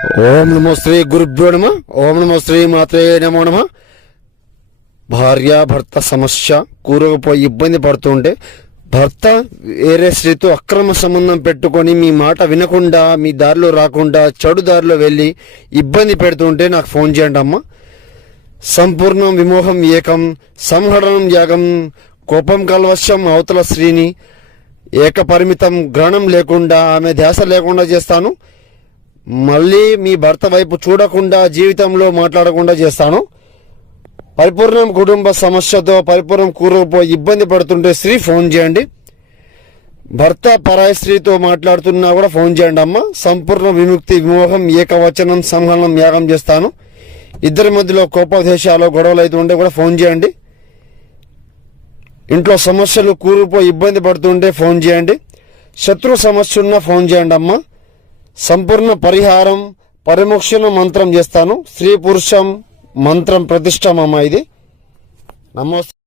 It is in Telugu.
ఓం నమో శ్రీ గురుభ్యో నమ. ఓం నమో శ్రీ మాత్రే నమో నమ. భార్య భర్త సమస్య కూరకపోయి ఇబ్బంది పడుతుంటే భర్త వేరే స్త్రీతో అక్రమ సంబంధం పెట్టుకొని మీ మాట వినకుండా మీ దారిలో రాకుండా చెడు దారిలో వెళ్ళి ఇబ్బంది పెడుతుంటే నాకు ఫోన్ చేయండి అమ్మ. సంపూర్ణం విమోహం ఏకం సంహరణం యాగం కోపం కల్వశం అవతల స్త్రీని ఏకపరిమితం గ్రహణం లేకుండా ఆమె ధ్యాస లేకుండా చేస్తాను. మళ్ళీ మీ భర్త వైపు చూడకుండా జీవితంలో మాట్లాడకుండా చేస్తాను. పరిపూర్ణం కుటుంబ సమస్యతో పరిపూర్ణం కూరకపోయి ఇబ్బంది పడుతుంటే స్త్రీ ఫోన్ చేయండి. భర్త పరాయి స్త్రీతో మాట్లాడుతున్నా కూడా ఫోన్ చేయండి అమ్మ. సంపూర్ణ విముక్తి విమోహం ఏకవచనం సంహరణం యాగం చేస్తాను. ఇద్దరి మధ్యలో కోపదేశాలు గొడవలు అయితే ఉంటే కూడా ఫోన్ చేయండి. ఇంట్లో సమస్యలు కూరుపోయి ఇబ్బంది పడుతుంటే ఫోన్ చేయండి. శత్రు సమస్య ఉన్నా ఫోన్ చేయండి అమ్మ. సంపూర్ణ పరిహారం పరిమోక్షణ మంత్రం చేస్తాను. స్త్రీ పురుషం మంత్రం ప్రతిష్టం అమ్మ. ఇది నమస్తే.